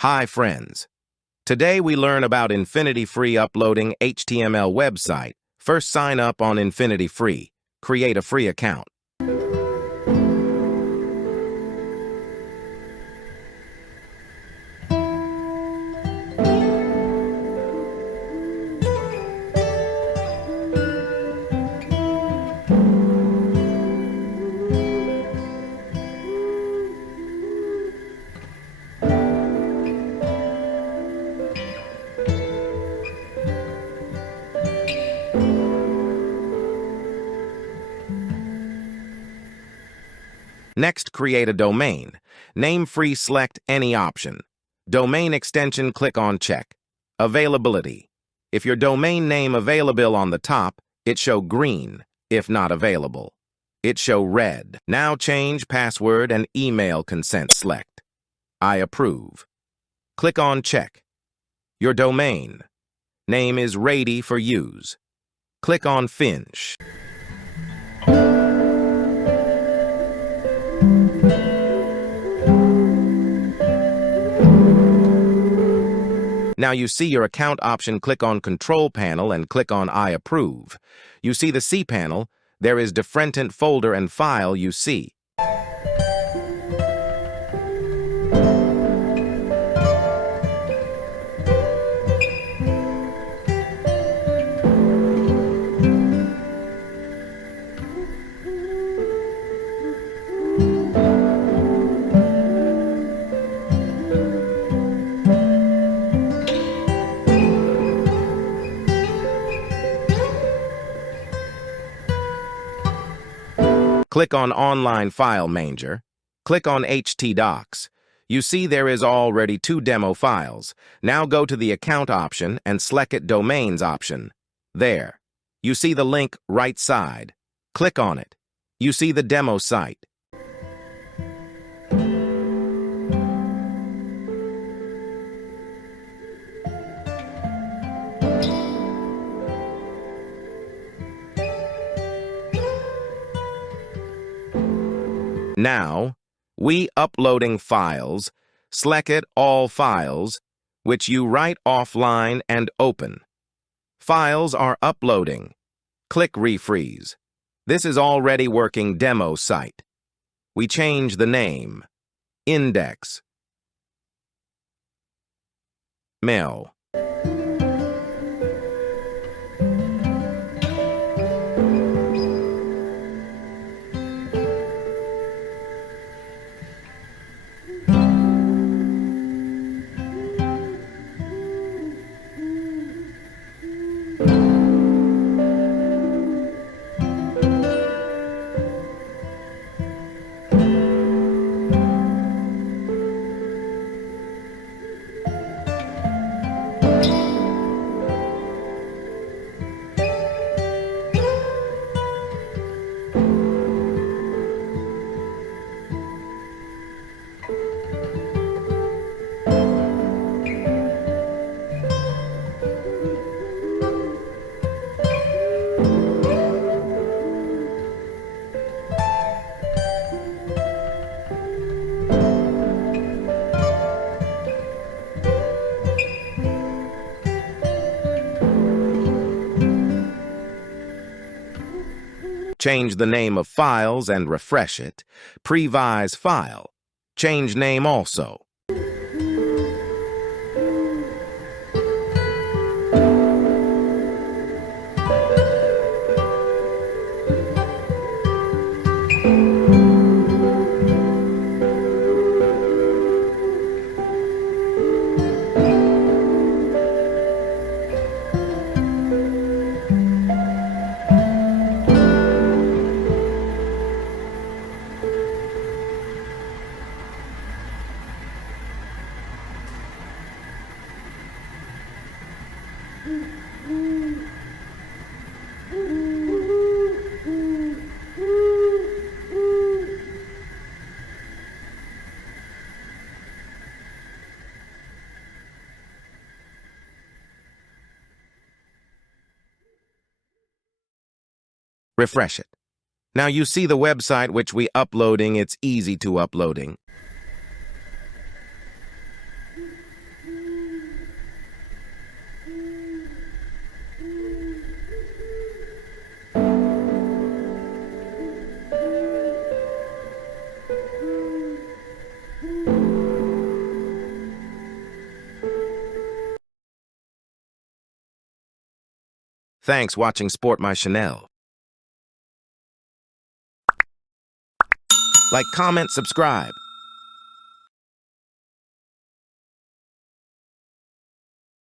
Hi friends. Today we learn about Infinityfree uploading HTML website. First sign up on Infinityfree. Create a free account. Next, create a domain. Name free, select any option. Domain extension, click on check. Availability. If your domain name available on the top, it show green. If not available, it show red. Now change password and email consent, select. I approve. Click on check. Your domain name is ready for use. Click on finish. Now you see your account option, click on Control Panel and click on I approve. You see the C panel, there is different folder and file you see. Click on Online File Manager. Click on htdocs. You see there is already 2 demo files. Now go to the Account option and select Domains option. There. You see the link right side. Click on it. You see the demo site. Now, we uploading files, select all files, which you write offline and open. Files are uploading. Click refreeze. This is already working demo site. We change the name. Index. Mail. Change the name of files and refresh it. Previse file. Change name also. Refresh it. Now you see the website which we uploading, it's easy to uploading. Thanks watching Sport My Chanel. Like, comment, subscribe.